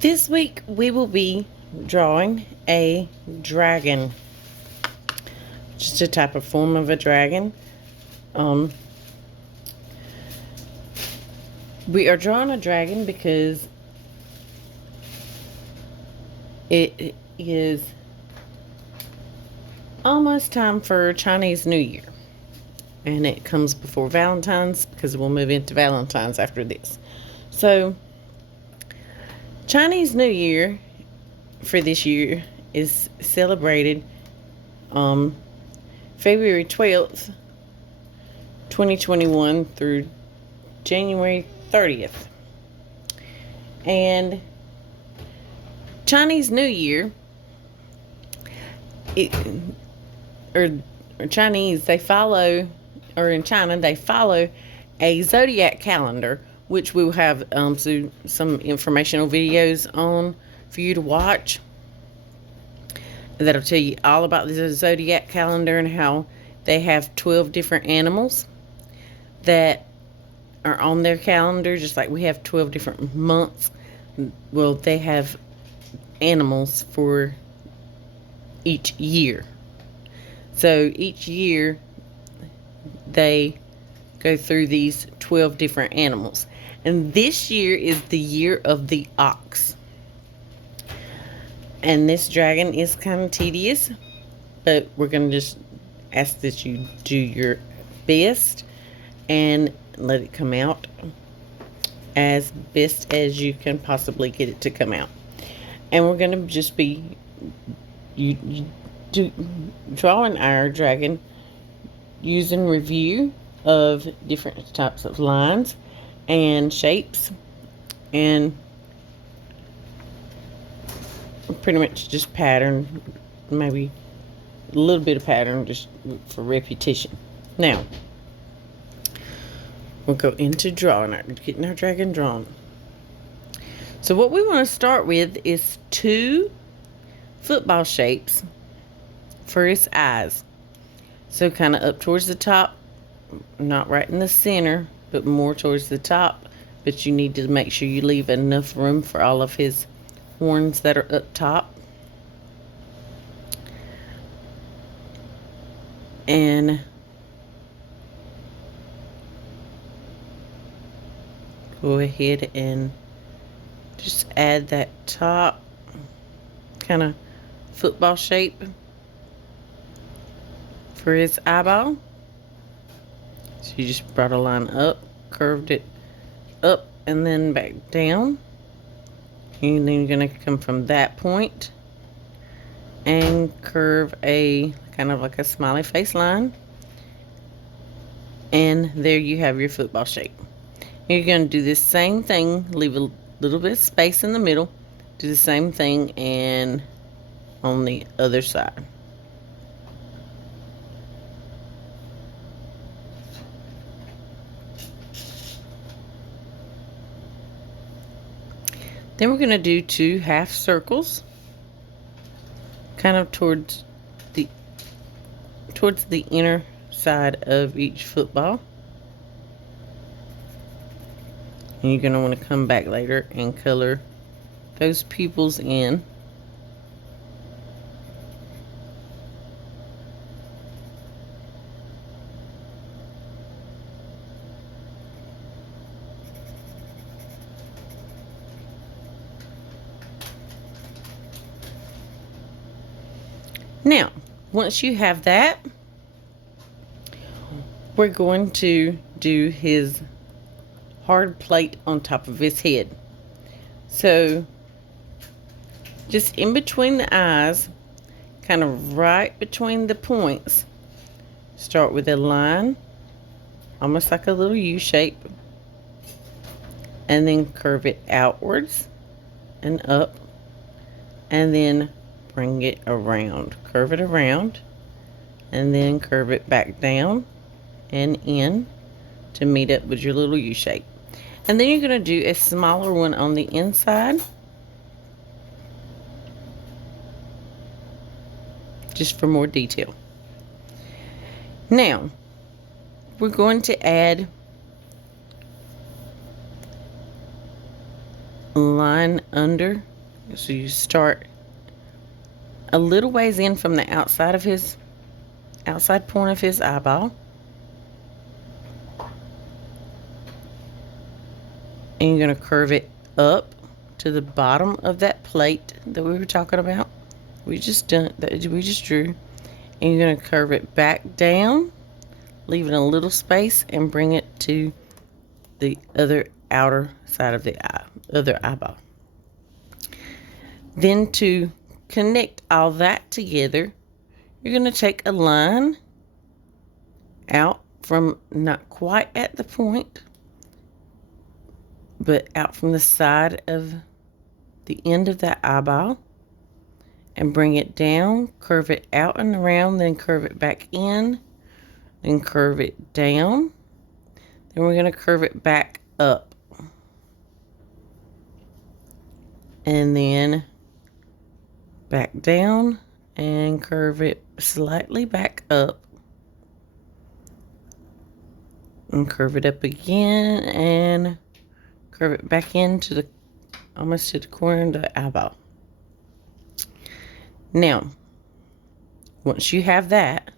This week we will be drawing a dragon, just a type of form of a dragon. We are drawing a dragon because it is almost time for Chinese New Year. And it comes before Valentine's because we'll move into Valentine's after this. So, Chinese New Year for this year is celebrated February 12th, 2021 through January 30th. And Chinese New Year, or Chinese, they follow, or in China, they follow a zodiac calendar, which we will have some informational videos on for you to watch. That'll tell you all about the zodiac calendar and how they have 12 different animals that are on their calendar, just like we have 12 different months. Well, they have animals for each year. So each year they go through these 12 different animals. And this year is the year of the ox. And this dragon is kind of tedious, but we're going to just ask that you do your best and let it come out as best as you can possibly get it to come out. And we're going to just be drawing our dragon using review of different types of lines and shapes, and pretty much just pattern, maybe a little bit of pattern just for repetition. Now, we'll go into getting our dragon drawn. So what we want to start with is 2 football shapes for his eyes. So kind of up towards the top, not right in the center, but more towards the top. But you need to make sure you leave enough room for all of his horns that are up top. And go ahead and just add that top kind of football shape for his eyeball. So you just brought a line up, curved it up, and then back down. And then you're going to come from that point and curve a kind of like a smiley face line. And there you have your football shape. You're going to do this same thing, leave a little bit of space in the middle, do the same thing and on the other side. Then we're going to do 2 half circles, kind of towards the inner side of each football. And you're going to want to come back later and color those pupils in. Now, once you have that, we're going to do his hard plate on top of his head. So, just in between the eyes, kind of right between the points, start with a line, almost like a little U shape, and then curve it outwards and up, and then bring it around, curve it around, and then curve it back down and in to meet up with your little U shape. And then you're going to do a smaller one on the inside, just for more detail. Now, we're going to add line under. So you start a little ways in from the outside point of his eyeball. And you're going to curve it up to the bottom of that plate that we were talking about. We just drew. And you're going to curve it back down, leaving a little space, and bring it to the other outer side of the other eyeball. Then to connect all that together, you're going to take a line out from not quite at the point, but out from the side of the end of that eyeball, and bring it down, curve it out and around, then curve it back in, then curve it down. Then we're going to curve it back up. And then back down and curve it slightly back up. And curve it up again and curve it back into almost to the corner of the eyeball. Now, once you have that,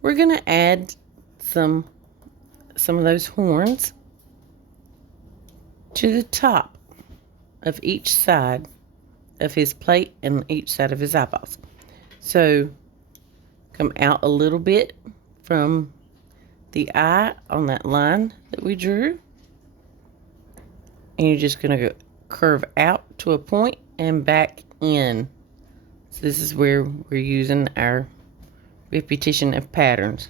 we're going to add some of those horns to the top of each side of his plate and each side of his eyeballs. So come out a little bit from the eye on that line that we drew, and you're just going to curve out to a point and back in. So this is where we're using our repetition of patterns.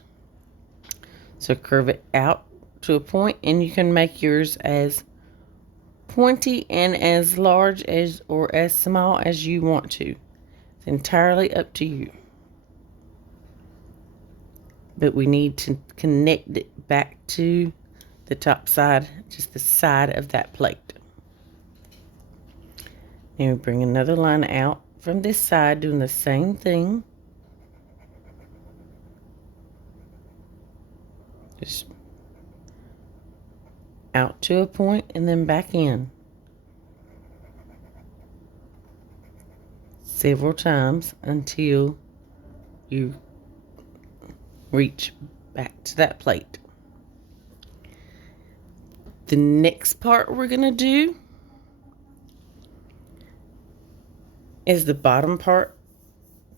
So curve it out to a point, and you can make yours as pointy and as large as or as small as you want to. It's entirely up to you. But we need to connect it back to the top side, just the side of that plate. And we bring another line out from this side, doing the same thing. Just out to a point and then back in. Several times until you reach back to that plate. The next part we're going to do is the bottom part,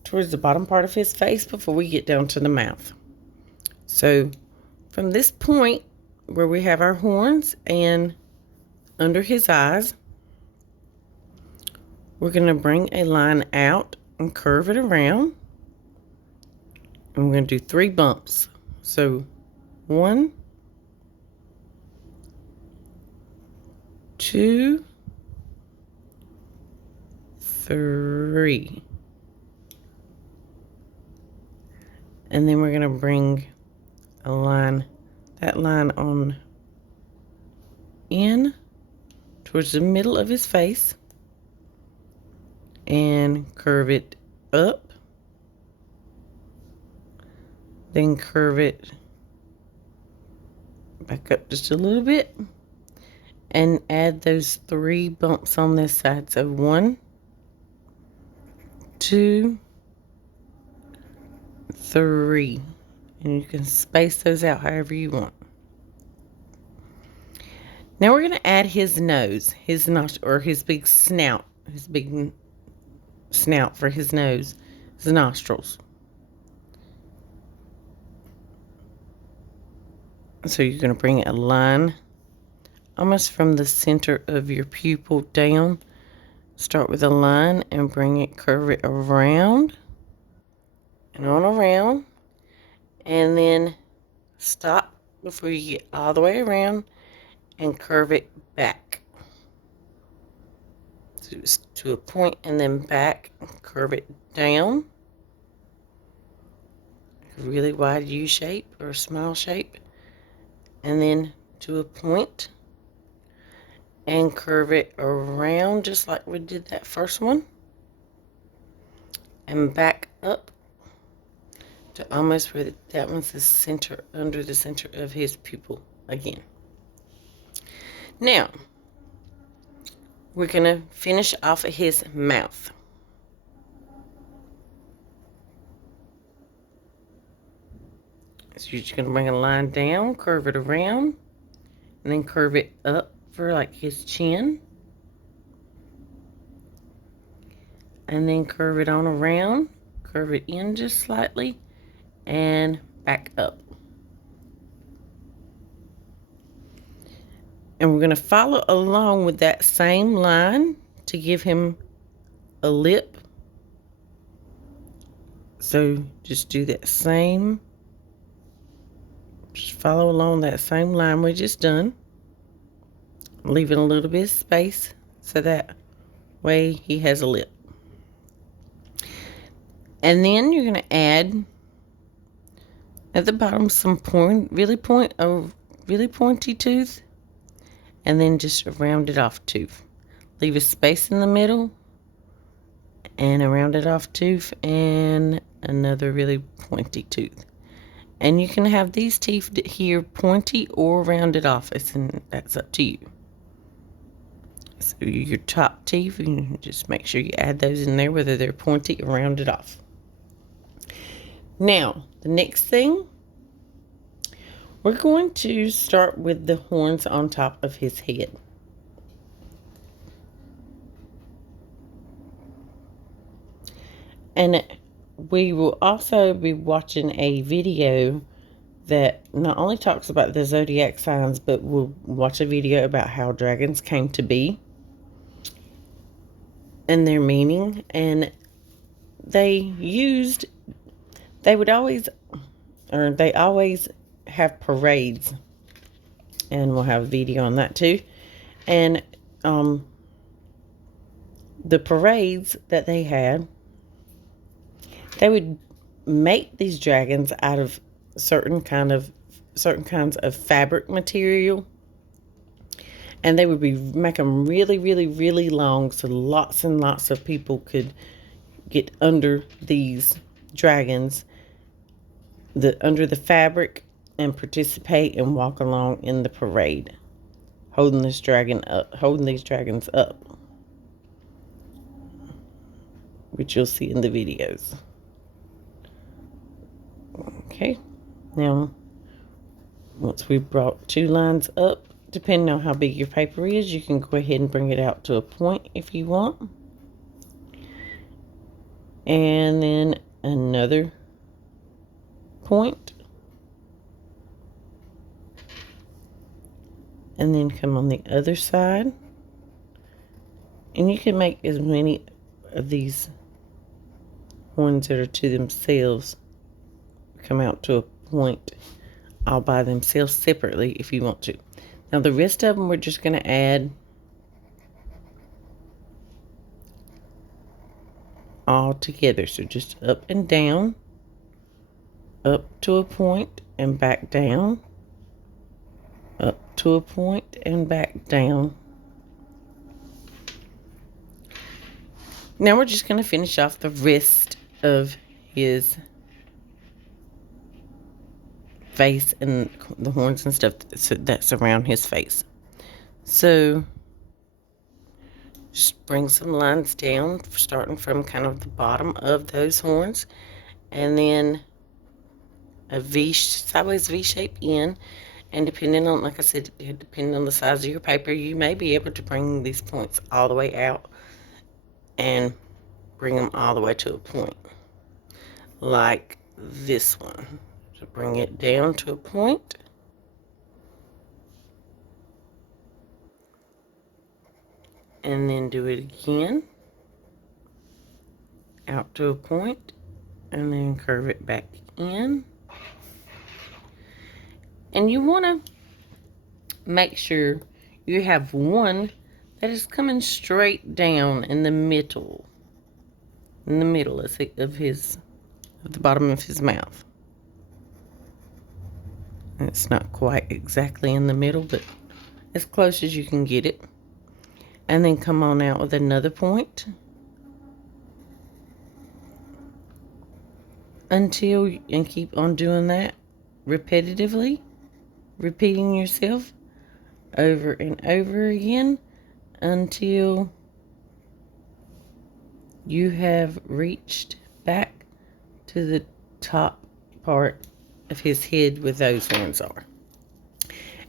towards the bottom part of his face before we get down to the mouth. So from this point where we have our horns and under his eyes, we're going to bring a line out and curve it around. And we're going to do 3 bumps. So 1, 2, 3. And then we're going to bring a line, that line on in towards the middle of his face, and curve it up, then curve it back up just a little bit, and add those 3 bumps on this side. So 1, 2, 3, and you can space those out however you want. Now we're going to add his nose, his nostril, or his big snout, his big snout for his nose, his nostrils. So you're going to bring a line almost from the center of your pupil down. Start with a line and bring it, curve it around and on around, and then stop before you get all the way around and curve it back to a point, and then back, curve it down, a really wide U shape or smile shape, and then to a point, and curve it around just like we did that first one, and back up to almost where that one's the center, under the center of his pupil again. Now, we're going to finish off his mouth. So you're just going to bring a line down, curve it around, and then curve it up for like his chin. And then curve it on around, curve it in just slightly, and back up. And we're going to follow along with that same line to give him a lip. So just do that same, just follow along that same line we just done, leaving a little bit of space so that way he has a lip. And then you're going to add at the bottom some really pointy tooth, and then just a rounded off tooth. Leave a space in the middle and a rounded off tooth and another really pointy tooth. And you can have these teeth here pointy or rounded off. That's up to you. So your top teeth, you can just make sure you add those in there, whether they're pointy or rounded off. Now, the next thing, we're going to start with the horns on top of his head. And we will also be watching a video that not only talks about the zodiac signs, but we'll watch a video about how dragons came to be and their meaning. And they always have parades, and we'll have a video on that too. And the parades that they had, they would make these dragons out of certain kinds of fabric material, and they would make them really, really, really long, so lots and lots of people could get under these dragons, under the fabric, and participate and walk along in the parade, holding these dragons up, which you'll see in the videos. Okay, now once we've brought 2 lines up, depending on how big your paper is, you can go ahead and bring it out to a point if you want. And then another point. And then come on the other side. And you can make as many of these horns that are to themselves come out to a point all by themselves separately if you want to. Now the rest of them we're just going to add all together. So just up and down, up to a point and back down, up to a point and back down. Now we're just going to finish off the rest of his face and the horns and stuff that's around his face. So just bring some lines down, starting from kind of the bottom of those horns, and then a sideways V shape in. And depending on, like I said, depending on the size of your paper, you may be able to bring these points all the way out and bring them all the way to a point, like this one. So bring it down to a point, and then do it again, out to a point, and then curve it back in. And you want to make sure you have one that is coming straight down in the middle of the bottom of his mouth. And it's not quite exactly in the middle, but as close as you can get it. And then come on out with another point and keep on doing that repetitively, repeating yourself over and over again until you have reached back to the top part of his head where those horns are.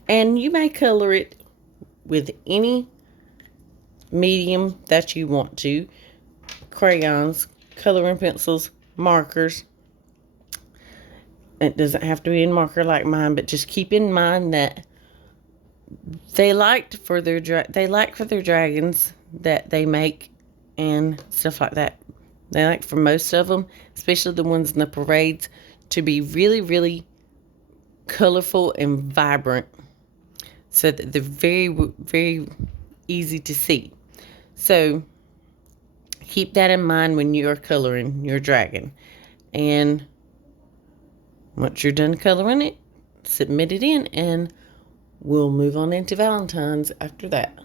And you may color it with any medium that you want to. Crayons, coloring pencils, markers. It doesn't have to be in marker like mine, but just keep in mind that they like for their dragons that they make and stuff like that. They like for most of them, especially the ones in the parades, to be really, really colorful and vibrant, so that they're very, very easy to see. So keep that in mind when you are coloring your dragon. And once you're done coloring it, submit it in, and we'll move on into Valentine's after that.